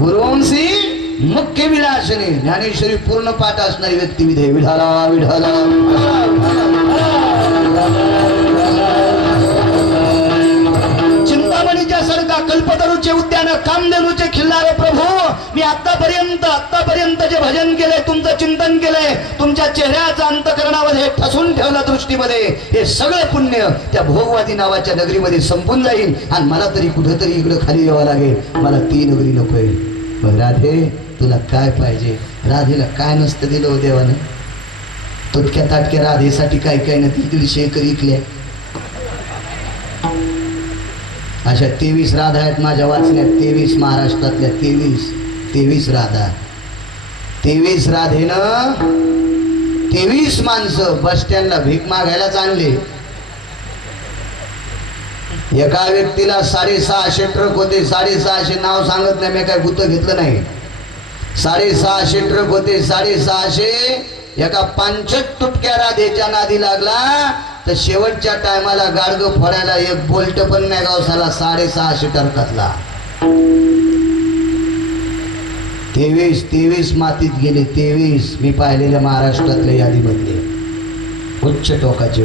गुरुवंशी मुख्य विलासने ज्ञानेश्वरी पूर्ण पाठ असणारी व्यक्ती विधे विठाला विठाला चिंतामणीच्या सारखा कल्पतरूचे उद्यान कामधेनूचे खिल्लारे प्रभू मी आतापर्यंत जे भजन केलंय तुमचं चिंतन केलंय तुमच्या चेहऱ्याच्या अंतकरणामध्ये ठसून ठेवलं दृष्टीमध्ये हे सगळं पुण्य त्या भोगवादी नावाच्या नगरीमध्ये संपून जाईल आणि मला तरी कुठेतरी इकडे खाली यावं लागेल मला ती नगरी नकोय मग राधे तुला काय पाहिजे राधेला काय नसतं दिलं हो देवानं तुटक्या ताटक्या राधेसाठी काय काय ना 150 एकर इकल्या अशा 23 राधा आहेत माझ्या वाचण्यात 23 महाराष्ट्रातल्या 23 राधा 23 राधेनं 23 माणसं बस स्टँडला भीक मागायलाच आणले एका व्यक्तीला 650 ट्रक होते 650 नाव सांगत नाही मी काय गुत घेतलं नाही 650 ट्रक होते 650 एका 5 तुटक्या राधेच्या नादी लागला तर शेवटच्या टायमाला गाडगं फोडायला एक बोल्ट पण नाही गावसाला 650 टरकातला 23 मातीत गेले 23 मी पाहिलेल्या महाराष्ट्रातल्या यादीमधले उच्च टोकाचे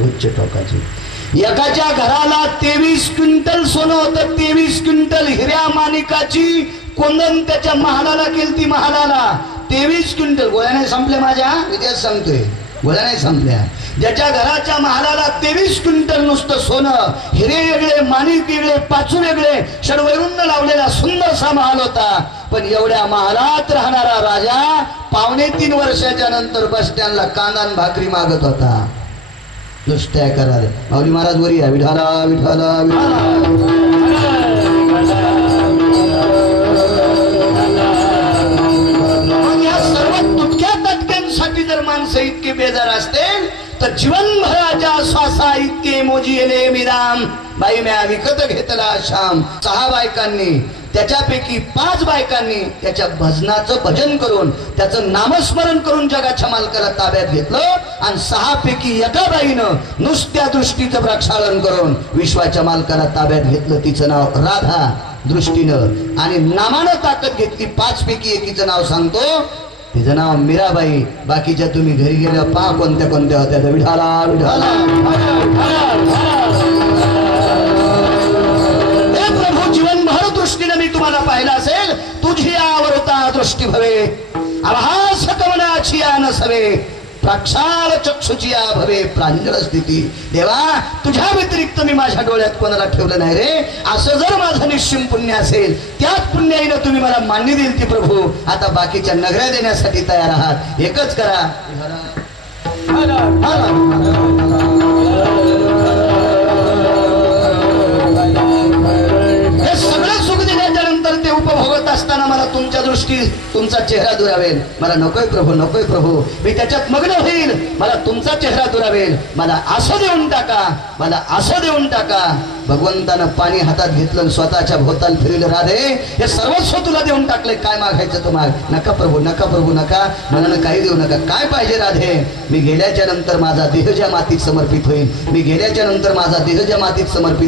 एकाच्या घराला 23 क्विंटल सोनं होतं 23 क्विंटल हिऱ्या माणिकाची कोंदण त्याच्या महालाला केलती महालाला 23 क्विंटल गोळ्या नाही संपल्या माझ्या विद्याच सांगतोय गोळ्या नाही संपल्या ज्याच्या घराच्या महालाला 23 क्विंटल नुसतं सोनं हिरे वेगळे माणिक वेगळे पाचू वेगळे षडवैरुण्य लावलेला सुंदरसा महाल होता पण एवढ्या महालात राहणारा राजा 2.5 वर्षाच्या नंतर बस स्टँडला कांदा भाकरी मागत होता नुसत्या करा माऊली महाराज वरी आहे विठाला विठाला या सर्व तुटक्या तटक्यांसाठी जर माणसं इतके बेजार असतील तर जीवनभराच्या श्वासा इतके मोजी येणे मिराम बाई म्या विकत घेतला श्याम 6 बायकांनी त्याच्यापैकी 5 बायकांनी त्याच्या भजनाचं भजन करून त्याचं नामस्मरण करून जगाच्या मालकाला ताब्यात घेतलं आणि 6 पैकी एका बाईनं नुसत्या दृष्टीचं प्रक्षालन करून विश्वाच्या मालकाला ताब्यात घेतलं तिचं नाव राधा दृष्टीनं आणि नामानं ताकद घेतली 5 पैकी एकीचं नाव सांगतो तिचं नाव मीराबाई बाकीच्या तुम्ही घरी गेल्या पहा कोणत्या होत्या विठाला विठाला हे प्रभू जीवनभर दृष्टीने मी तुम्हाला पाहिलं असेल तुझी आवरता दृष्टी भवे आभास कवनाची नसवे प्रक्षाल चक्षुची भवे प्रांजळ स्थिती देवा तुझ्या व्यतिरिक्त मी माझ्या डोळ्यात कोणाला ठेवलं नाही रे असं जर माझं निश्चिम पुण्य असेल त्याच पुण्याईनं तुम्ही मला मान्य देईल की प्रभू आता बाकीच्या नगऱ्या देण्यासाठी तयार आहात एकच करा हे सगळं सुख दिल्याच्या नंतर ते उपभोगत असताना मला तुमच्या दृष्टी तुमचा चेहरा दुरावेल मला नकोय प्रभू मी त्याच्यात मग्न होईल मला तुमचा चेहरा दुरावेल मला असं देऊन टाका भगवंतानं पाणी हातात घेतलं स्वतःच्या भोवताल फिरलं राधे हे सर्वस्व तुला देऊन टाकले काय मागायचं तू माग नका प्रभू नका मनानं काही देऊ नका काय पाहिजे राधे मी गेल्याच्या नंतर माझा देह ज्या मातीत समर्पित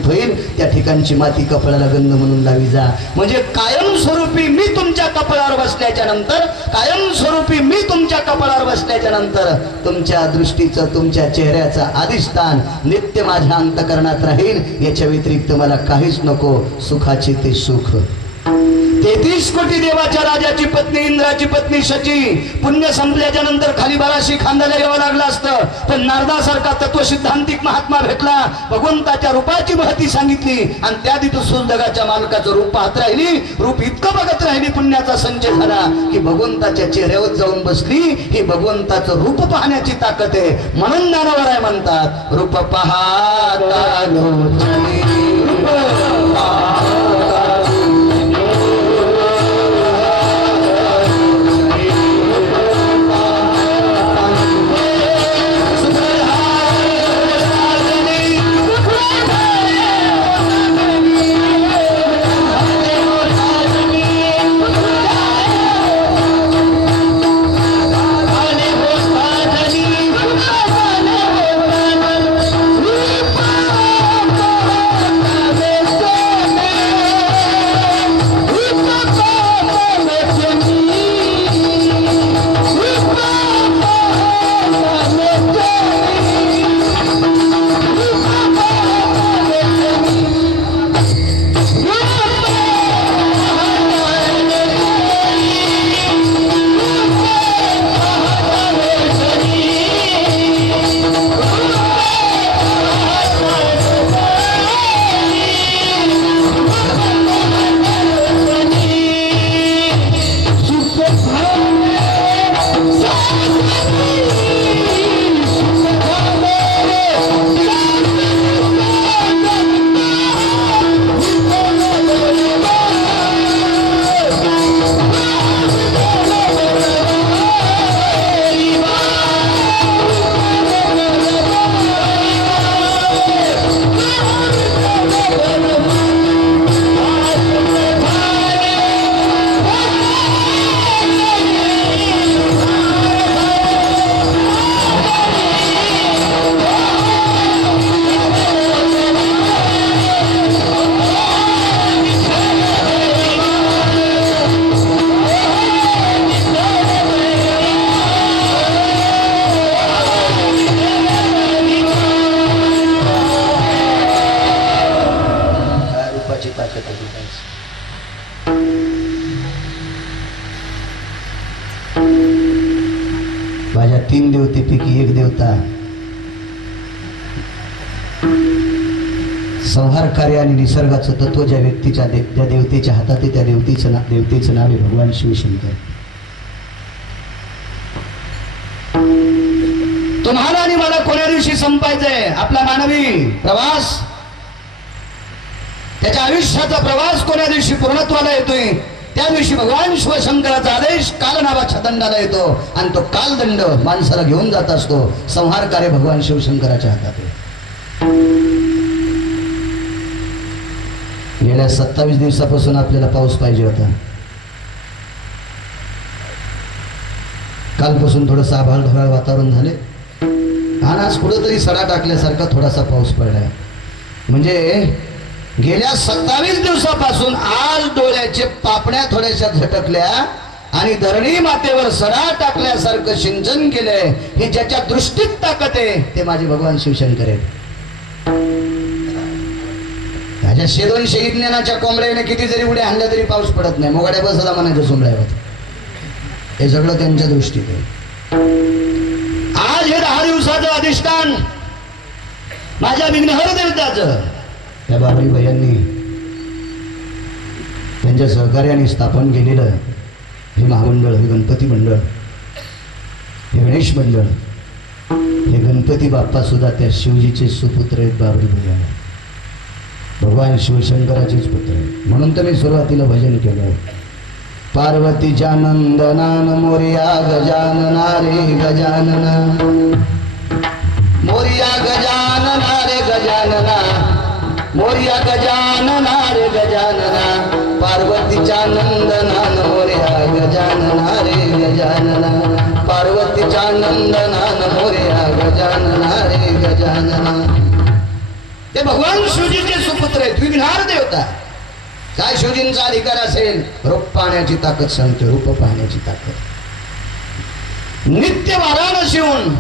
होईल त्या ठिकाणची माती कपाळाला गंध म्हणून लावी जा म्हणजे कायमस्वरूपी मी तुमच्या कपाळावर बसल्याच्या नंतर तुमच्या दृष्टीचं तुमच्या चेहऱ्याचं अधिष्ठान नित्य माझ्या अंतकरणात राहील याच्या व्यतिरिक्त मला काहीच नको सुखाचे ते सुख 33 कोटी देवाच्या राजाची पत्नी इंद्राची पत्नी शची पुण्य संपल्याच्या नंतर खाली बाराशी खांद्याला यावं लागलं असतं पण नारदासारखा तत्वसिद्धांतिक महात्मा भेटला भगवंताच्या रूपाची महती सांगितली आणि त्या दिवशी जगाच्या मालकाचं रूप पाहत राहिली रूप इतकं बघत राहिली पुण्याचा संचय झाला की भगवंताच्या चेहऱ्यावर जाऊन बसली ही भगवंताचं रूप पाहण्याची ताकद आहे म्हणून ज्ञानवराय म्हणतात रूप पाहता लोचनी तीन देवतेपैकी एक देवता संहार कार्य आणि निसर्गाचं तत्व ज्या व्यक्तीच्या त्या देवतेच्या हातात आहे, त्या देवतेचं नाव आहे भगवान शिवशंकर. तुम्हाला आणि मला कोण्या दिवशी संपायचंय आपला मानवी प्रवास, त्याच्या आयुष्याचा प्रवास कोण्या दिवशी पूर्णत्वाला येतोय, त्या दिवशी भगवान शिवशंकराचा आदेश कालनावाच्या दंडाला येतो आणि तो कालदंड माणसाला घेऊन जात असतो. संहार कार्य भगवान शिवशंकराच्या हातात आहे. गेल्या 27 दिवसापासून आपल्याला पाऊस पाहिजे होता. कालपासून थोडंसं आभाळ ढगाळ वातावरण झाले आणि आज कुठंतरी सडा टाकल्यासारखा थोडासा पाऊस पडलाय. म्हणजे गेल्या 27 दिवसापासून आज डोळ्याचे पापण्या थोड्याशा झटकल्या आणि धरणी मातेवर सडा टाकल्यासारखं सिंचन केलंय. ही ज्याच्या दृष्टीत ताकद आहे ते माझे भगवान शिवशंकर आहेत. माझ्या 100-200 ज्ञानाच्या कोंबड्याने किती जरी उड्या हाणल्या तरी पाऊस पडत नाही. मोगड्या बसला म्हणायचं सोमड्यावर. हे सगळं त्यांच्या दृष्टीत आहे. आज हे 10 दिवसाचं अधिष्ठान माझ्या विघ्नहर देवताचं त्या बाबरी भैयांनी त्यांच्या सहकार्याने स्थापन केलेलं हे महामंडळ, हे गणपती मंडळ, हे गणेश मंडळ, हे गणपती बाप्पा सुद्धा त्या शिवजीचे सुपुत्र आहेत. बाबरी भैया भगवान शिवशंकराचेच पुत्र आहेत. म्हणून तर मी सुरुवातीला भजन केलं. पार्वतीच्या नंदनान मोर्या गजानना रे गजानना, मोर्या गजानना रे गजानना, मोर्या गजानना रे गजानना, पार्वतीच्या नंदनान मोर्या गजानना रे गजानना, पार्वतीच्या नंदनान मोर्या गजानना रे गजानना. ते भगवान शिवजीचे सुपुत्र आहेत, विघ्नहार देवता. काय शिवजींचा अधिकार असेल? रूप पाहण्याची ताकद सांगते, रूप पाहण्याची ताकद. नित्य वाराणसीहून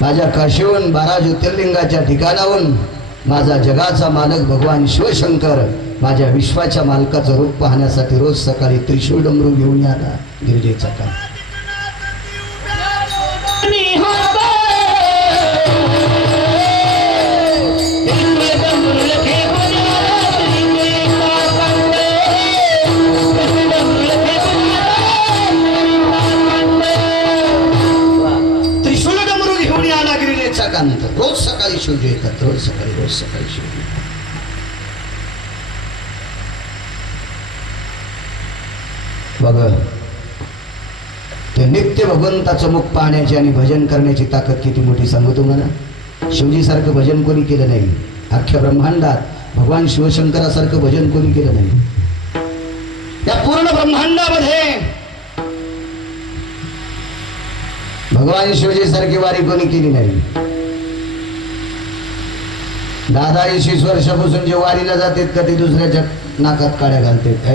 माझ्या काशीहून 12 ज्योतिर्लिंगाच्या ठिकाणाहून माझा जगाचा मालक भगवान शिवशंकर माझ्या विश्वाच्या मालकाचं रूप पाहण्यासाठी रोज सकाळी त्रिशूळ डमरू घेऊन आला गिरिजेचा काम. रोज सकाळी शिवजी येतात, रोज सकाळी शिवजी. बघा ते नित्य भगवंताचं मुख पाहण्याची आणि भजन करण्याची ताकद किती मोठी सांगू तुम्हाला. शिवजी सारखं भजन कोणी केलं नाही. अख्ख्या ब्रह्मांडात भगवान शिवशंकरासारखं भजन कोणी केलं नाही. या पूर्ण ब्रह्मांडामध्ये भगवान शिवजी सारखी वारी कोणी केली नाही. 10-20 वर्षापासून जे वारीला जातात का ते दुसऱ्याच्या नाकात काड्या घालतात.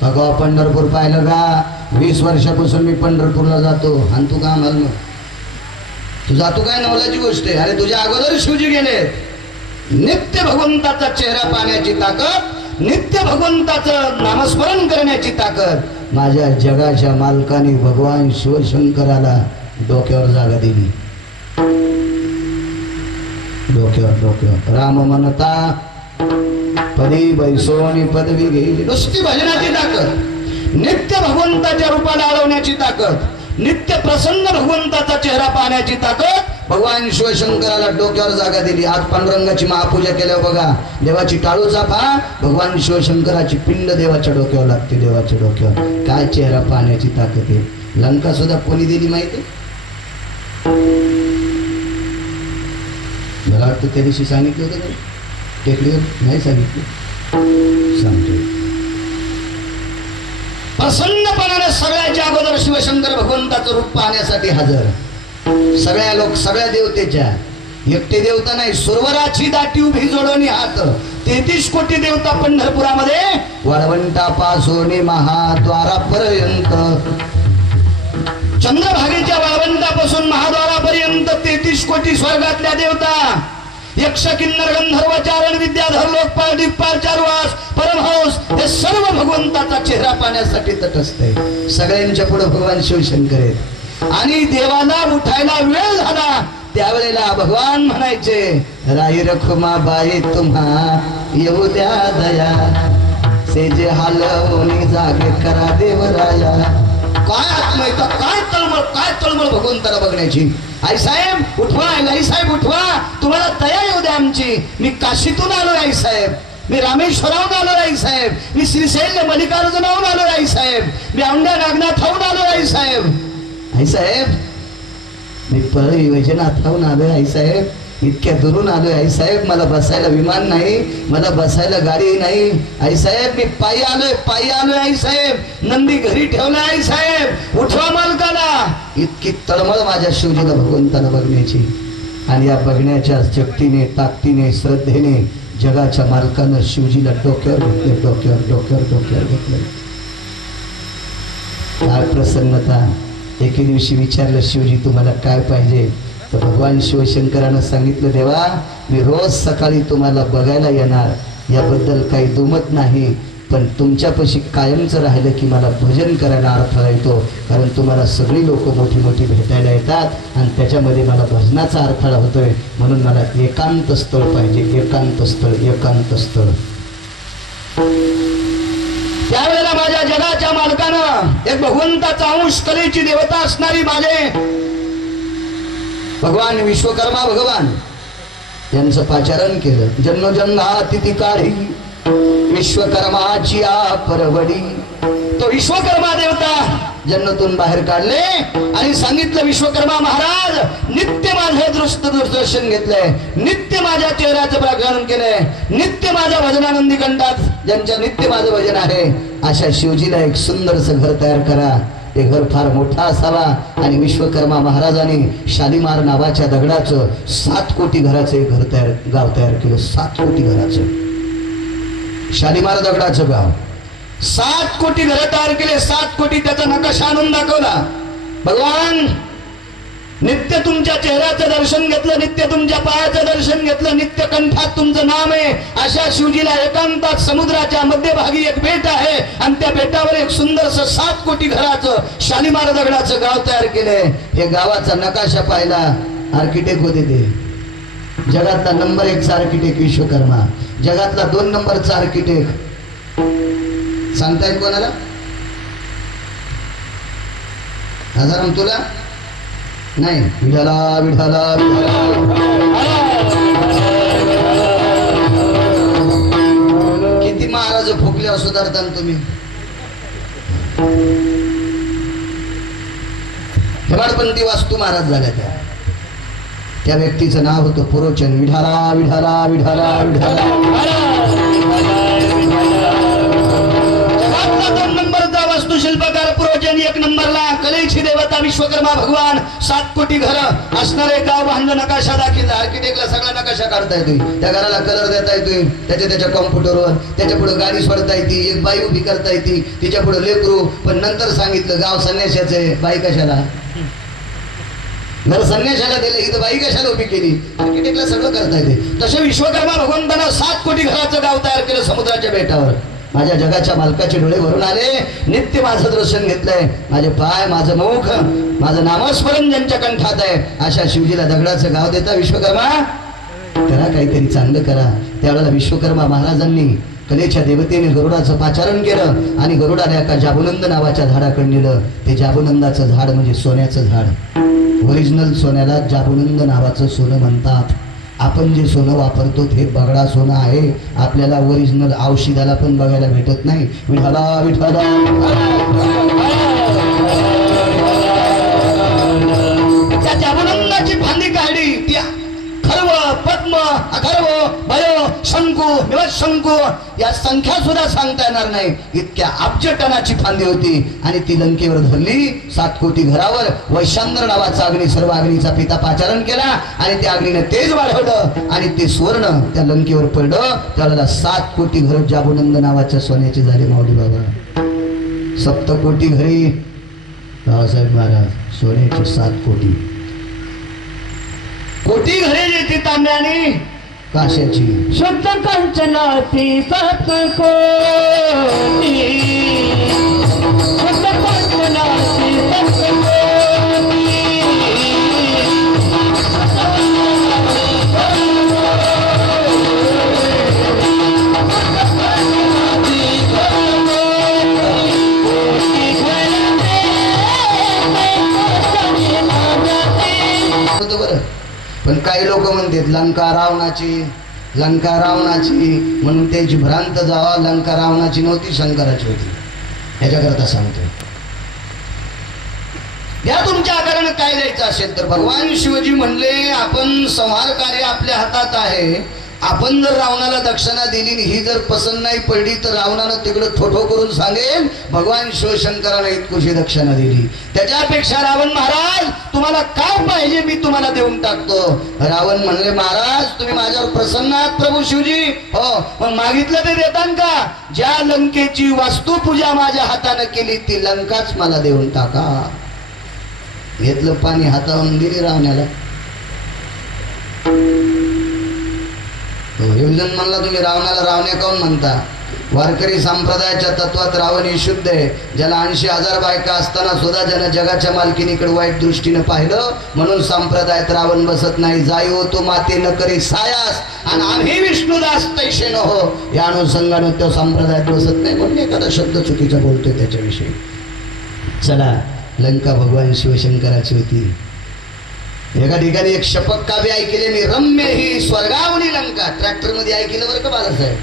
भगवा पंढरपूर पाहिलं का? 20 वर्षापासून मी पंढरपूरला जातो आणि तू का म्हणलं तू जातो काय? नवलाची गोष्ट आहे. अरे तुझ्या अगोदर शिवजी गेले. नित्य भगवंताचा चेहरा पाहण्याची ताकद, नित्य भगवंताचं नामस्मरण करण्याची ताकद माझ्या जगाच्या मालकाने भगवान शिवशंकराला डोक्यावर जागा दिली. डोक्यावर राम म्हणता पदी बैसोनी पदवी गेली. नुसती भजनाची ताकद, नित्य भगवंताच्या रूपाला आळवण्याची ताकद, नित्य प्रसन्न भगवंताचा चेहरा पाहण्याची ताकद भगवान शिवशंकराला डोक्यावर जागा दिली. आज पांडुरंगाची महापूजा केल्यावर बघा देवाची टाळू चाफा, भगवान शिवशंकराची पिंड देवाच्या डोक्यावर लागते. देवाच्या डोक्यावर काय चेहरा पाहण्याची ताकद आहे. लंका सुद्धा कोणी दिली माहिती? मला वाटतं त्या दिवशी सांगितलं होतं का टेकडीवर? नाही सांगितलं, सांगतो. प्रसन्नपणाने सगळ्याच्या अगोदर शिवशंकर भगवंताचं रूप पाहण्यासाठी हजर. सगळ्या देवतेच्या एकटे देवता नाही, सुरवराची दाटी उभी जोडून हात. 33 कोटी देवता पंढरपुरामध्ये वाळवंटापासून महाद्वारापर्यंत, चंद्रभागेच्या वाळवंटापासून महाद्वारापर्यंत 33 कोटी स्वर्गातल्या देवता. यक्ष किन्नर गंधर्व चारण विद्याधर लोकपाल दिग्पाल चारुवास परमहंस हे सर्व भगवंत भगवंताचा चेहरा पाहण्यासाठी तटस्थ आहे. सगळ्यांच्या पुढे भगवान शिवशंकर आहेत. आणि देवाला उठायला वेळ झाला त्यावेळेला भगवान म्हणायचे, राई रखुमा बाई तुम्हा येऊ द्या दया, से जे हालवणी जागे करा देवराया. काय आत्मयता, काय तळमळ भगवंताला बघण्याची. आई साहेब उठवा, आई साहेब उठवा, तुम्हाला दया येऊ द्या आमची. मी काशीतून आलो आई साहेब, मी रामेश्वराहून आलो आई साहेब, मी श्रीशैल्य मल्लिकार्जुनाहून आलो आई साहेब, मी औंढ्या नागनाथाहून आलो आई साहेब. आई साहेब मी परळी वैजनाथाहून आलोय आई साहेब, इतक्या दुरून आलोय आई साहेब, मला बसायला विमान नाही, मला बसायला गाडी नाही आई साहेब, मी पायी आलोय आई साहेब, नंदी घरी ठेवला आई साहेब, उठवा मालकाला. इतकी तळमळ माझ्या शिवजीला भगवंताला बघण्याची. आणि या बघण्याच्या शक्तीने, ताकदीने, श्रद्धेने जगाच्या मालकानं शिवजीला डोक्यावर घेतलं. काय प्रसन्नता. एके दिवशी विचारलं, शिवजी तुम्हाला काय पाहिजे? तर भगवान शिवशंकरानं सांगितलं, देवा मी रोज सकाळी तुम्हाला बघायला येणार, याबद्दल काही दुमत नाही, पण तुमच्यापाशी कायमचं राहिलं की मला भजन करायला अडथळा येतो, कारण तुम्हाला सगळी लोक मोठी मोठी भेटायला येतात आणि त्याच्यामध्ये मला भजनाचा अडथळा होतोय, म्हणून मला एकांत स्थळ पाहिजे, एकांत स्थळ. त्यावेळेला माझ्या जगाच्या मालकानं एक भगवंताचा अंश, कलेची देवता असणारी माझे भगवान विश्वकर्मा भगवान यांचं पाचारण केलं. जन्मजन्मातिथी काढी विश्वकर्माची परवडी. तो विश्वकर्मा देवता जन्नतून बाहेर काढले आणि सांगितलं, विश्वकर्मा महाराज नित्य माझं दर्शन घेतलंय, नित्य माझ्या चेहऱ्याचं प्रकरण केलंय, नित्य माझ्या भजनानंदी कंठात ज्यांच्या नित्य माझं भजन आहे, अशा शिवजीला एक सुंदरसं घर तयार करा. ते घर फार मोठा असावा. आणि विश्वकर्मा महाराजांनी शालिमार नावाच्या दगडाचं 7 कोटी घराचं एक गाव तयार केलं. 7 कोटी घराचं शालिमार दगडाचं गाव, 7 कोटी घर तयार केले. 7 कोटी त्याचा नकाशा आणून दाखवला. भगवान नित्य तुमच्या चेहऱ्याचं दर्शन घेतलं, नित्य तुमच्या पायाचं दर्शन घेतलं, नित्य कंठात तुमचं नाम आहे. अशा शिवजीला एकांतात समुद्राच्या मध्यभागी एक बेट आहे आणि त्या बेटावर एक सुंदरसं 7 कोटी घराचं शालिमार दगडाचं गाव तयार केलंय. हे गावाचा नकाशा पाहिला. आर्किटेक्ट होते ते. जगातला नंबर 1 आर्किटेक्ट विश्वकर्मा, जगातला 2 नंबरचा आर्किटेक्ट सांगता येईल कोणाला? हजाराम तुला नाही. विठाला विठाला किती महाराज फुकले सुधारता तुम्ही. हेमाडपंथी वास्तू महाराज झाल्या त्या व्यक्तीचं नाव होतं पुरोचन. विठाला विठाला विठाला विठाला. वास्तुशिल्पकार पुरोचन 1 नंबरला. कलेची देवता विश्वकर्मा भगवान. 7 कोटी घर असणारे गाव बांधलं. नकाशा दाखिला. आर्किटेक्टला सगळा नकाशा काढता येतोय, त्या घराला कलर देता येतोय, त्याच्या कॉम्प्युटरवर. त्याच्या पुढे गाडी सोडता येते, एक बाई उभी करता येते, तिच्या पुढे लेकरू. पण नंतर सांगितलं गाव संन्याशाचं आहे, बाई कशाला? घर संन्याशाला दिलं, इथं बाई कशाला उभी केली? आर्किटेक्टला सगळं करता येते. तसे विश्वकर्मा भगवंतानं 7 कोटी घराचं गाव तयार केलं समुद्राच्या बेटावर. माझ्या जगाच्या मालकाचे डोळे भरून आले. नित्य माझं दर्शन घेतलंय. माझे पाय, माझं मुख, माझं नामस्मरण ज्यांच्या कंठात आहे, अशा शिवजीला दगडाचं गाव देता विश्वकर्मा. करा काहीतरी चांगलं करा. त्यावेळेला विश्वकर्मा महाराजांनी कलेच्या देवतेने गरुडाचं पाचारण केलं आणि गरुडाला एका जाबुनंद नावाच्या झाडाकडे नेलं. ते जाबुनंदाचं झाड म्हणजे सोन्याचं झाड. ओरिजिनल सोन्याला जाबुनंद नावाचं सोनं म्हणतात. आपण जे सोनं वापरतो ते बगडा सोनं आहे. आपल्याला ओरिजिनल औषधाला पण बघायला भेटत नाही. विठाला विठाला. त्या जाबुनंदाची फांदी काढली. त्या खर्व, पद्म, अखर्व, भयो, शंकू, शंकू या संख्या सुद्धा सांगता येणार नाही, इतक्या अब्ज टनाची फांदी होती. आणि ती लंकेवर धरली. 7 कोटी घरावर वैशांद्र नावाचा अग्नी, सर्व अग्नीचा पिता पाचारण केला आणि त्या अग्नीने तेज वाढवलं आणि ते सुवर्ण त्या लंकेवर पडलं. त्याला 7 कोटी घर जाबुनंद नावाच्या सोन्याचे झाले. माऊली बाबा 7 कोटी घरी रावसाहेब महाराज सोन्याचे 7 कोटी. कोटी घरे येते तांब्याने काश्याची. शुद्ध कंचनाची 7 कोटी. पण काही लोक म्हणतात लंका रावणाची, लंका रावणाची, म्हणून त्याची भ्रांत जावा. लंका रावणाची नव्हती, शंकराची होती. ह्याच्याकरता सांगतो, या तुमच्या आकारानं काय द्यायचं असेल तर भगवान शिवजी म्हणले आपण संहार कार्य आपल्या हातात आहे. आपण जर रावणाला दक्षिणा दिली, ही जर पसंत नाही पडली तर रावणानं तिकडं ठोठो करून सांगेल भगवान शिवशंकराला इतकुशी दक्षिणा दिली. त्याच्यापेक्षा रावण महाराज तुम्हाला काय पाहिजे मी तुम्हाला देऊन टाकतो. रावण म्हणले महाराज तुम्ही माझ्यावर प्रसन्न आहात प्रभू शिवजी. हो, पण मागितलं ते देतान का? ज्या लंकेची वास्तुपूजा माझ्या हाताने केली ती लंकाच मला देऊन टाका. घेतलं पाणी हातावरून दिली रावण्याला. योजन म्हणला तुम्ही रावणाला रावण्या काऊन म्हणता? वारकरी संप्रदायाच्या तत्वात रावण ही शुद्ध आहे. ज्याला 80,000 बायका असताना सुद्धा ज्यानं जगाच्या मालकीनीकडे वाईट दृष्टीने पाहिलं म्हणून संप्रदायात रावण बसत नाही. जाई हो तो माते न करी सायास आणि आम्ही विष्णुदास तैसे न हो, या अनुषंगाने तो संप्रदायात बसत नाही म्हणून एखादा शब्द चुकीचा बोलतोय त्याच्याविषयी. चला, लंका भगवान शिवशंकराची होती. एका ठिकाणी एक शपथ काव्य ऐकले मी, रम्य ही स्वर्गावनी लंका. ट्रॅक्टर मध्ये ऐकलं बरं का बाळासाहेब,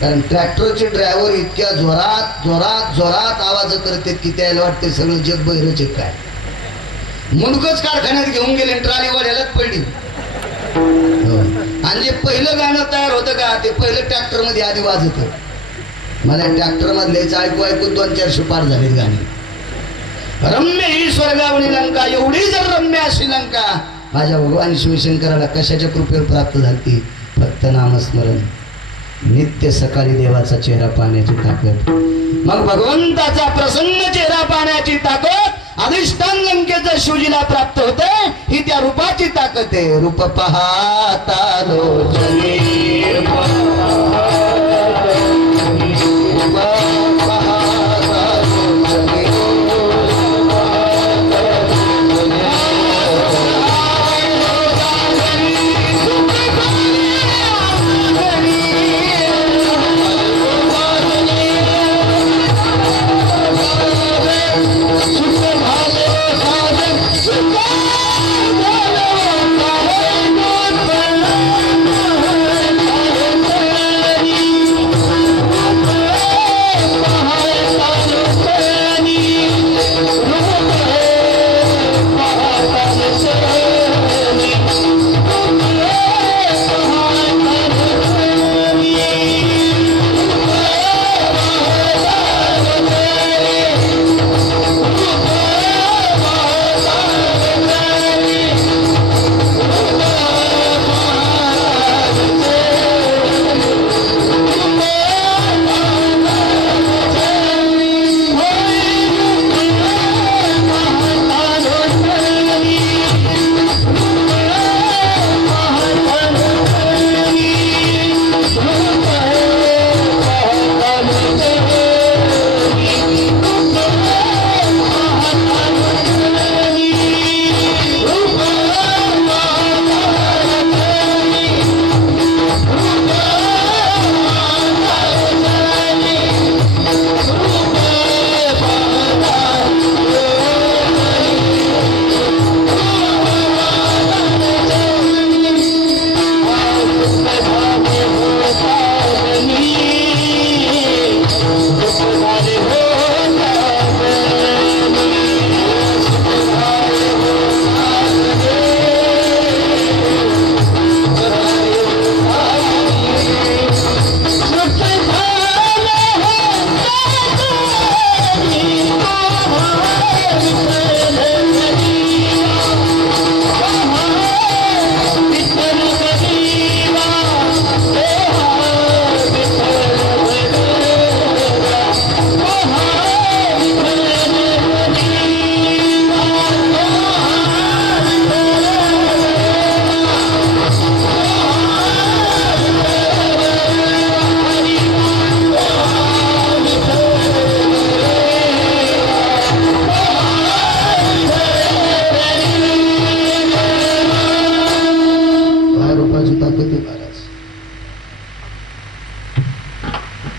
कारण ट्रॅक्टरचे ड्रायव्हर इतक्या जोरात जोरात जोरात आवाज करतात की त्याला वाटते सगळं जग बहिरच काय. मुंडकच कारखान्यात घेऊन गेले, ट्राली वाढायलाच पडली. आणि जे पहिलं गाणं तयार होतं का ते पहिलं ट्रॅक्टर मध्ये आधी वाजत. मला ट्रॅक्टर मधलेच ऐकू ऐकून 200-400 पार झालेत गाणी. रम्य ही स्वर्गावनी लंका, एवढी जर रम्य अशी लंका माझ्या भगवान शिवशंकराला कशाच्या कृपेवर प्राप्त झाली? फक्त नामस्मरण, नित्य सकाळी देवाचा चेहरा पाहण्याची ताकद. मग भगवंताचा प्रसन्न चेहरा पाहण्याची ताकद अधिष्ठान लंकेचं शिवजीला प्राप्त होते. ही त्या रूपाची ताकद आहे. रूप पाहता लोचने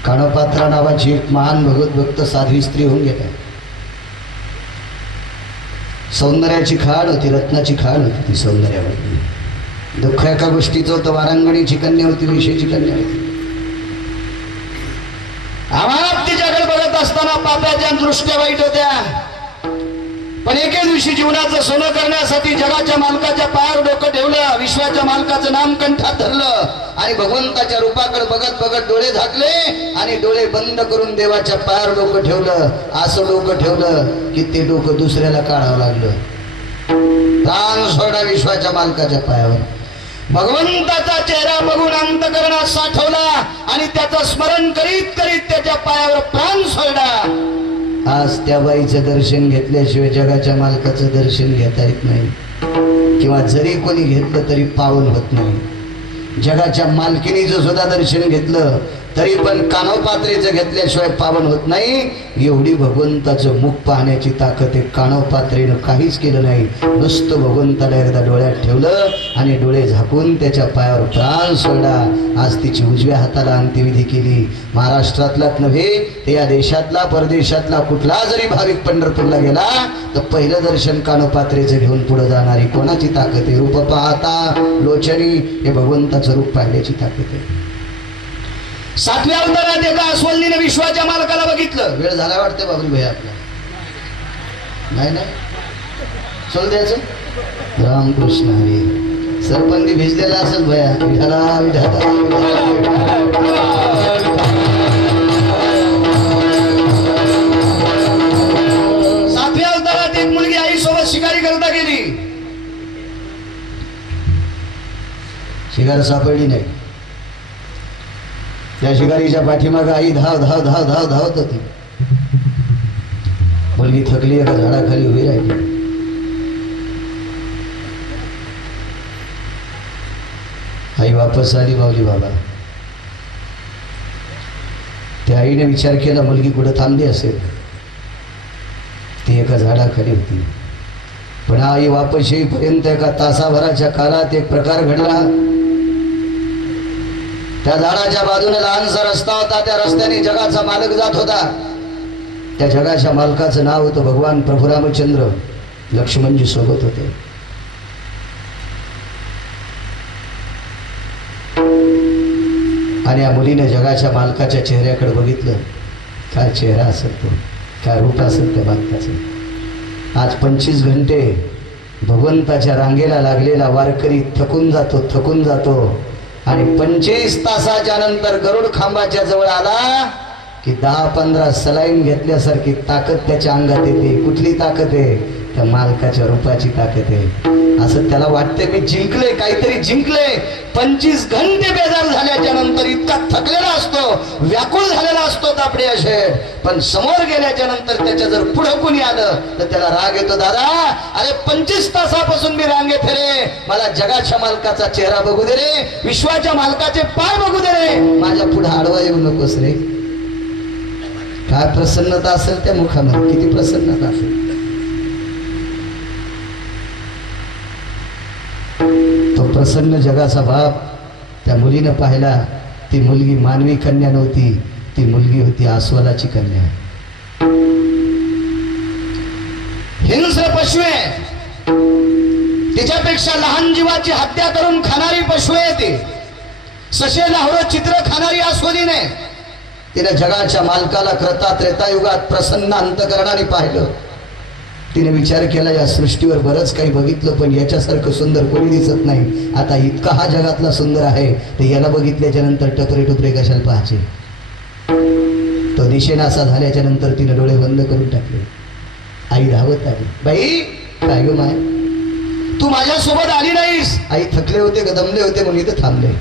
कानोपात्रा नावाची एक महान भगवत भक्त साध्वी स्त्री होऊन गेल्या. सौंदर्याची खाण होती, रत्नाची खाण होती ती सौंदर्यामध्ये. दुःख एका गोष्टीचं होतं, वारांगणीची कन्या होती, विषयीची कन्या होती. आम्हाला तिच्याकडे बघत असताना पाप्याच्या दृष्ट्या वाईट होत्या, पण एके दिवशी जीवनाचं सोनं करण्यासाठी जगाच्या मालकाच्या पायावर डोकं ठेवलं, विश्वाच्या मालकाचं नाम कंठात धरलं आणि भगवंताच्या रूपाकडे बघत बघत डोळे झाकले आणि डोळे बंद करून देवाच्या पायावर डोकं ठेवलं. असं डोकं ठेवलं की ते डोकं दुसऱ्याला काढावं लागलं. प्राण सोडा विश्वाच्या मालकाच्या पायावर. भगवंताचा चेहरा बघून अंतकरणात साठवला आणि त्याचं स्मरण करीत करीत त्याच्या पायावर प्राण सोडला. आज त्या बाईचं दर्शन घेतल्याशिवाय जगाच्या मालकाचं दर्शन घेता येत नाही, किंवा जरी कोणी घेतलं तरी पावन होत नाही. जगाच्या मालकिनीचं सुद्धा दर्शन घेतलं तरी पण कानोपात्रेचं घेतल्याशिवाय पावन होत नाही. एवढी भगवंताचं मुख पाहण्याची ताकद आहे. कानोपात्रेनं काहीच केलं नाही, नुसतं भगवंताला एकदा डोळ्यात ठेवलं आणि डोळे झाकून त्याच्या पायावर प्राण सोडला. आज तिची उजव्या हाताला अंत्यविधी केली. महाराष्ट्रातलाच नव्हे तर या देशातला परदेशातला कुठला जरी भाविक पंढरपूरला गेला तर पहिलं दर्शन कानोपात्रेचं घेऊन पुढे जाणारी कोणाची ताकद आहे? रूप पाहता लोचनी, हे भगवंताचं रूप पाहण्याची ताकद आहे. 7व्या अवतारात एका अस्वलीने विश्वाच्या मालकाला बघितलं. वेळ झाला वाटतं बाबरी भैया आपला. नाही चल द्यायचं. रामकृष्ण हरी. सरपंच भिजलेला असेल भैया. विठाला विठाला. 7व्या अवतारात एक मुलगी आईसोबत शिकारी करता गेली. शिकार सापडली नाही. त्या शिकारीच्या पाठीमाग आई धाव धाव धाव धाव धावत होती. मुलगी थकली, एका झाडाखाली उभी राहिली. आई वापस आली. माऊली बाबा. त्या आईने विचार केला मुलगी कुठं थांबली असेल. ती एका झाडाखाली होती. पण आई वापस येईपर्यंत एका तासाभराच्या काळात एक प्रकार घडला. त्या झाडाच्या बाजूने लहानसा रस्ता होता. त्या रस्त्याने जगाचा मालक जात होता. त्या जगाच्या मालकाचं नाव होतं भगवान प्रभू रामचंद्र. लक्ष्मणजी सोबत होते. आणि या मुलीने जगाच्या मालकाच्या चेहऱ्याकडे बघितलं. काय चेहरा असेल तो, काय रूप असेल त्या मालकाचं. आज 25 घंटे भगवंताच्या रांगेला लागलेला वारकरी थकून जातो आणि 25 तासाच्या नंतर गरुड खांबाच्या जवळ आला की 10-15 सलाईन घेतल्यासारखी ताकद त्याच्या अंगात येते. कुठली ताकद आहे? त्या मालकाच्या रूपाची ताकद आहे. असं त्याला वाटते मी जिंकले, काहीतरी जिंकले. 25 घंटे बेजार झाल्याच्या नंतर इतका थकलेला असतो, व्याकुळ झालेला असतो तापडे असे. पण समोर गेल्याच्या नंतर त्याच्या जर पुढं कोणी आलं तर त्याला राग येतो. दादा, अरे 25 तासापासून मी रांगेत रे, मला जगाच्या मालकाचा चेहरा बघू दे रे, विश्वाच्या मालकाचे पाय बघू दे रे, माझ्या पुढे आडवा येऊ नकोस रे. काय प्रसन्नता असेल त्या मुखामध्ये, किती प्रसन्नता असेल. तो प्रसन्न जगाचा बाप त्या मुलीनं पाहिला. ती मुलगी मानवी कन्या नव्हती, ती मुलगी होती अस्वलाची कन्या. हिंस्र पशु आहे, तिच्यापेक्षा लहान जीवाची हत्या करून खाणारी पशु आहे ती. सशे लाहोर चित्र खाणारी अस्वलीने तिने जगाच्या मालकाला त्रेतायुगात प्रसन्न अंतकरणाने पाहिलं. तिने विचार केला या सृष्टीवर बरंच काही बघितलं पण याच्यासारखं सुंदर कोणी दिसत नाही. आता इतका हा जगातला सुंदर आहे तर याला बघितल्याच्या नंतर टपरे कशाला पाहायचे. तो दिशेनासा झाल्याच्या नंतर तिने डोळे बंद करून टाकले. आई धावत आली. बाई, काय ग माय, तू माझ्यासोबत आली नाहीस. आई थकले होते का दमले होते म्हणून इथं थांबले.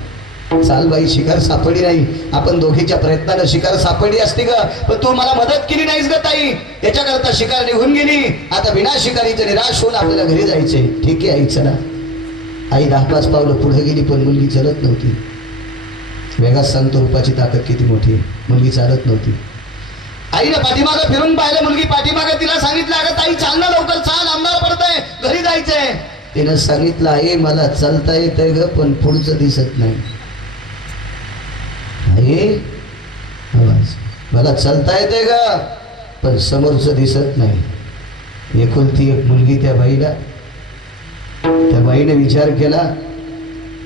चाल बाई, शिकार सापडली नाही. आपण दोघीच्या प्रयत्नानं शिकार सापडली असती ग, पण तू मला मदत केली नाहीस ग ताई. याच्याकरता शिकार निघून गेली. आता बिना शिकारीचं निराश होऊन आपल्याला घरी जायचंय. ठीक आहे आई, चला. आई 10-5 पावलं पुढे गेली पण मुलगी चलत नव्हती. वेगात सांगतो रूपाची ताकद किती मोठी. मुलगी चालत नव्हती. आईने पाठीमागं फिरून पाहिलं. मुलगी पाठीमागं तिला सांगितलं, अगं ताई चाल ना लवकर, चाल, अंधार पडतंय, घरी जायचंय. तिनं सांगितलं, आई मला चालता येतंय ग पण पुढचं दिसत नाही. मला चालता येते का पण समोरचं दिसत नाही. एकुलती एक मुलगी त्या बाईला. त्या बाईने विचार केला,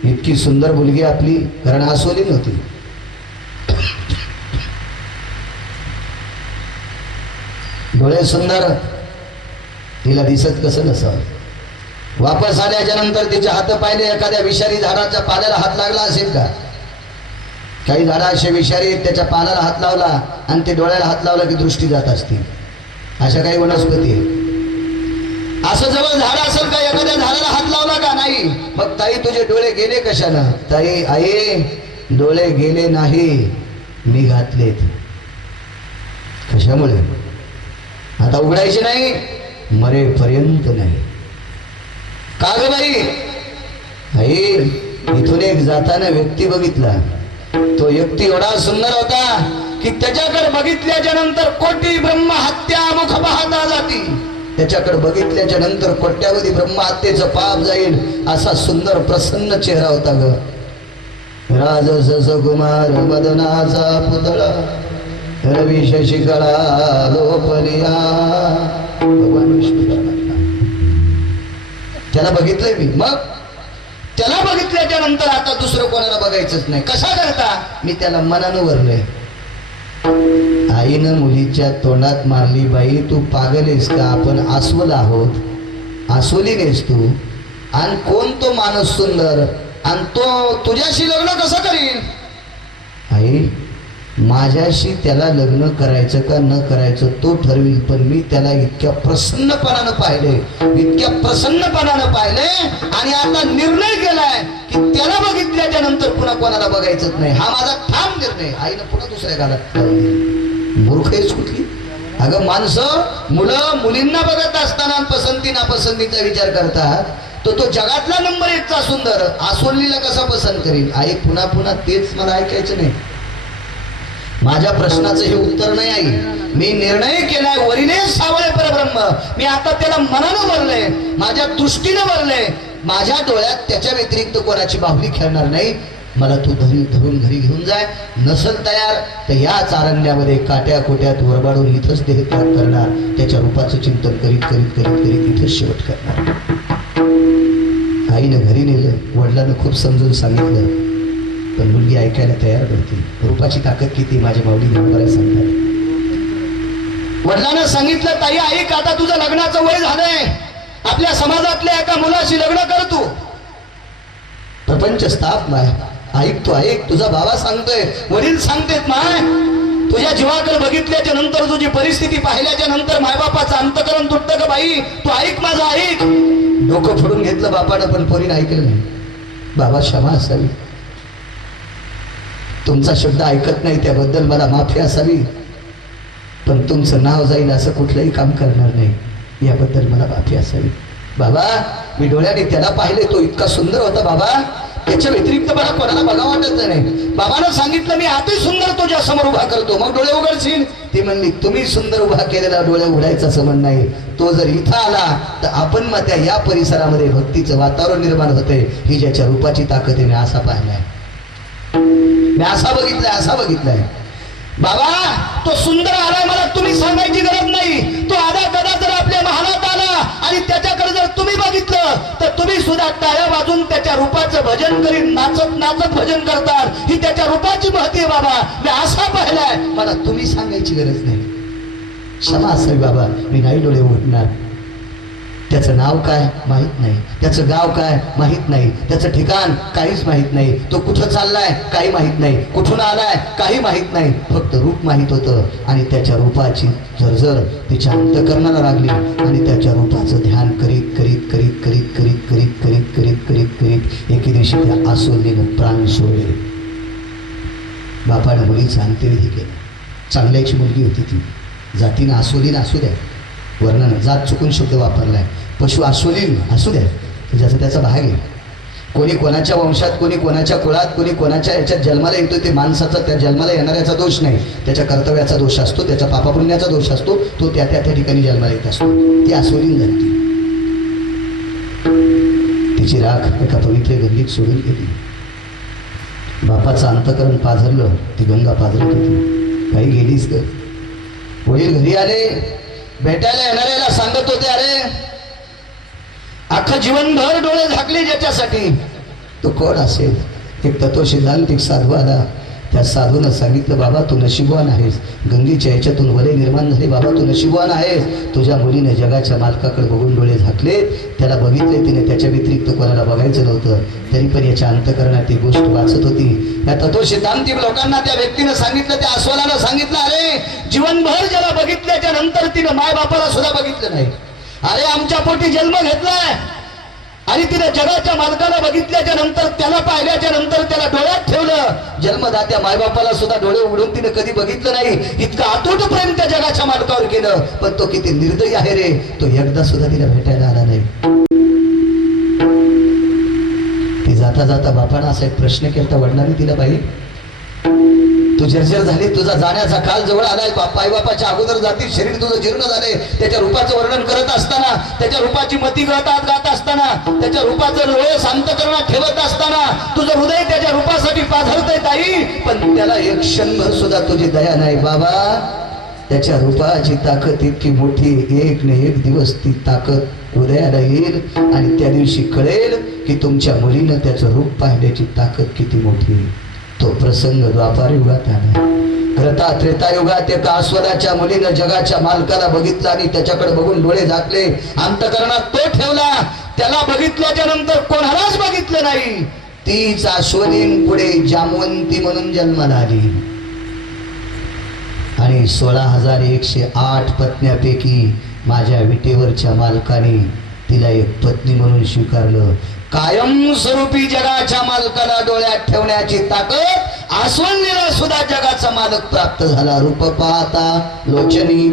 इतकी सुंदर मुलगी आपली, कारण आसोली नव्हती, डोळे सुंदर, तिला दिसत कसं नसावं. वापस आल्याच्या नंतर तिचे हात पाहिले, एखाद्या विषारी झाडाच्या पाल्याला हात लागला असेल का? काही झाडं असे विषारी, त्याच्या पानाला हात लावला आणि ते डोळ्याला हात लावला की दृष्टी जात असते. अशा काही वनस्पती आहे. असं जवळ झाड असेल का, एखाद्या झाडाला हात लावला का? नाही. मग ताई तुझे डोळे गेले कशानं? ताई, आई डोळे गेले नाही, मी घातलेत. कशामुळे? आता उघडायचे नाही, मरेपर्यंत नाही. का ग बाई? आई, इथून एक जाताना व्यक्ती बघितला, तो व्यक्ती एवढा सुंदर होता की त्याच्याकडे बघितल्याच्या नंतर कोटी ब्रह्म हत्या मुख पाहता जाती. त्याच्याकडे बघितल्याच्या नंतर कोट्यावधी ब्रह्महत्येचं पाप जाईल, असा सुंदर प्रसन्न चेहरा होता ग. राजस कुमार मदनाचा पुतळा, रवी शशिकळा लोपलिया. भगवान विष्णू त्याला बघितलंय मी. मग त्याला बघितल्याच्या नंतर आता दुसरं कोणाला बघायचंच नाही. कशा करता? मी त्याला मनानं वरलंय. आईनं मुलीच्या तोंडात मारली, बाई तू पागल आहेस का? आपण अस्वल आहोत, अस्वली नेस तू. आणि कोण तो माणूस सुंदर, आणि तो तुझ्याशी लग्न कसं करील? आई, माझ्याशी त्याला लग्न करायचं का न करायचं तो ठरविल, पण मी त्याला इतक्या प्रसन्नपणानं पाहिले, इतक्या प्रसन्नपणानं पाहिले, आणि आता निर्णय केलाय की त्याला बघितल्याच्या नंतर पुन्हा कोणाला बघायचंच नाही. हा माझा ठाम निर्णय. आईनं पुन्हा दुसऱ्या गालात मूर्ख आहेस कुठली? अगं माणसं मुलं मुलींना बघत असताना पसंती नापसंतीचा विचार करतात, तो जगातला नंबर 1चा सुंदर आसोलीला कसा पसंत करील? आई, पुन्हा पुन्हा तेच मला ऐकायचं नाही. माझ्या प्रश्नाचं हे उत्तर नाही आई. मी निर्णय केलाय, वरिने सावळे परब्रह्म. मी आता त्याला मनानं भरलंय, माझ्या दृष्टीनं भरलंय. माझ्या डोळ्यात त्याच्या व्यतिरिक्त कोणाची बाहुली खेळणार नाही. मला तू धरून घरी घेऊन जाय. नसल तयार तर याच अरण्यामध्ये काट्या कोट्यात वरबाडून इथंच देहत्याग करणार. त्याच्या रूपाचं चिंतन करीत करीत करीत करीत इथंच शेवट करणार. आईनं घरी नेलं, वडिलांना खूप समजून सांगितलं, पण मुलगी ऐकायला तयार नव्हती. रूपाची ताकद किती माझ्या माऊली बऱ्याच सांगतात. वडिलांना सांगितलं, ताई ऐक, आता तुझं लग्नाचं वय झालंय, आपल्या समाजातल्या एका मुलाशी लग्न कर तू. प्रपंच स्थाप माय, ऐक तू ऐक, तुझा बाबा सांगतोय, वडील सांगतेत माय, तुझ्या जीवाकडे बघितल्याच्या नंतर, तुझी परिस्थिती पाहिल्याच्या नंतर मायबापाचं अंतकरण तुटतं का बाई? तू ऐक माझं ऐक. डोकं फोडून घेतलं बापानं, पण पोरीनं ऐकलं नाही. बाबा क्षमा असावी, तुमचा शब्द ऐकत नाही त्याबद्दल मला माफी असावी, पण तुमचं नाव जाईल असं कुठलंही काम करणार नाही, याबद्दल मला माफी असावी. बाबा, मी डोळ्याने त्याला पाहिले, तो इतका सुंदर होता बाबा, त्याच्या व्यतिरिक्त मला कोणाला बघा वाटत नाही. बाबानं सांगितलं, मी अति सुंदर तुझ्या समोर उभा करतो, मग डोळे उघडशील? ती म्हणली, तुम्ही सुंदर उभा केलेला डोळे उघडायचा संबंध नाही. तो जर इथं आला तर आपण मग त्या या परिसरामध्ये भक्तीचं वातावरण निर्माण होते. ही ज्याच्या रूपाची ताकद आहे, मी असा पाहिलाय, मी असा बघितलाय, असा बघितलाय. बाबा, तो सुंदर आलाय, मला तुम्ही सांगायची गरज नाही. तो आधा कदा जर आपल्या महालात आला आणि त्याच्याकडे जर तुम्ही बघितलं तर तुम्ही सुद्धा टाळ्या वाजून त्याच्या रूपाचं भजन करीत, नाचत नाचत भजन करतात. ही त्याच्या रूपाची महती आहे बाबा, मी असा पाहिलाय, मला तुम्ही सांगायची गरज नाही. क्षमा असावी बाबा, मी नाही डोळे उघडणार. त्याचं नाव काय माहित नाही, त्याचं गाव काय माहित नाही, त्याचं ठिकाण काहीच माहित नाही, तो कुठं चाललाय काही माहित नाही, कुठून आलाय काही माहित नाही, फक्त रूप माहित होतं. आणि त्याच्या रूपाची झरझर तिच्या अंतकरणाला लागली, आणि त्याच्या रूपाचं ध्यान करीत करीत करीत करीत करीत करीत करीत करीत करीत करीत एके दिवशी त्या आसोलीनं प्राण सोडले. बापानं मुलीचं अंत्यविधी केलं. चांगल्याची मुलगी होती ती, जातीनं आसोलीनं असू द्या, वर्णानं जात चुकून शब्द वापरलाय, पशु आसोलीन असू द्या, ज्याचा त्याचा भाग आहे. कोणी कोणाच्या वंशात, कोणी कोणाच्या कुळात, कोणी कोणाच्या याच्यात जन्माला येतो, ते माणसाचा त्या जन्माला येणाऱ्याचा दोष नाही, त्याच्या कर्तव्याचा दोष असतो, त्याच्या पापापुण्याचा दोष असतो, तो त्या त्या ठिकाणी जन्माला येत असतो. ती आसोलीन झाली. तिची राख एका पवित्र गंगेत सोडून गेली. बापाचं अंतकरण पाझरलं, ती गंगा पाझरत होती. काही गेलीच ग. वडील घरी आले, भेटायला येणाऱ्याला सांगत होते, अरे अख्खं जीवनभर डोळे झाकले ज्याच्यासाठी तो कोण असेल. एक तत्वसिद्धांतिक साधू आला. त्या साधूनं सांगितलं, बाबा तू नशीबवान आहेस, गंगेच्या याच्यातून वलय निर्माण झाले, बाबा तू नशीबवान आहेस. तुझ्या मुलीने जगाच्या मालकाकडे बघून डोळे झाकले, त्याला बघितले तिने, त्याच्या व्यतिरिक्त कोणाला बघायचं नव्हतं. तरी पण याच्या अंतःकरणात ती गोष्ट वाचत होती. या तत्वसिद्धांतिक लोकांना त्या व्यक्तीनं सांगितलं, त्या अस्वलानं सांगितलं, अरे जीवनभर ज्याला बघितल्याच्या नंतर तिनं माय बापाला सुद्धा बघितलं नाही. अरे आमच्या पोटी जन्म घेतलाय आणि तिने जगाच्या मालकाला बघितल्याच्या नंतर, त्याला पाहिल्याच्या नंतर त्याला डोळ्यात ठेवलं. जन्मदात्या मायबापाला सुद्धा डोळे उघडून तिने कधी बघितलं नाही. इतकं अतूट प्रेम त्या जगाच्या मालकावर केलं. पण तो किती निर्दयी आहे रे, तो एकदा सुद्धा तिला भेटायला आला नाही. ती जाता जाता बापानं असा एक प्रश्न केला वडिलांनी तिला, बाई तू जर्जर झाली, तुझा जाण्याचा काल जवळ आलाय, बापाच्या अगोदर जाती, शरीर तुझं जीर्ण झालंय. त्याच्या रूपाचं वर्णन करत असताना, त्याच्या रूपाची मती गात असताना, त्याच्या रूपाचं डोळे शांत करण्यात ठेवत असताना तुझं हृदय त्याच्या रूपासाठी पाझरतंय ताई, पण त्याला एक क्षणभर सुद्धा तुझी दया नाही. बाबा त्याच्या रूपाची ताकद इतकी मोठी, एक न एक दिवस ती ताकद उदयाला येईल आणि त्या दिवशी कळेल की तुमच्या मुलीनं त्याचं रूप पाहण्याची ताकद किती मोठी. तो प्रसंग द्वापार युगात आला. त्रेता त्रेतायुगात एका अस्वलाच्या मुलीनं जगाच्या मालकाला बघितलं आणि त्याच्याकडे बघून डोळे झाकले, अंतःकरणात तो ठेवला. त्याला बघितल्याच्या नंतर कोणालाच बघितलं नाही. तीच अश्वनीन पुढे जामवंती म्हणून जन्माला आली आणि 16,108 पत्न्यापैकी माझ्या विटेवरच्या मालकाने तिला एक पत्नी म्हणून स्वीकारलं. कायमस्वरूपी जगाच्या मालकाला डोळ्यात ठेवण्याची ताकद आस्वंदीला सुद्धा जगाचा मालक प्राप्त झाला. रूप पाहता लोचनी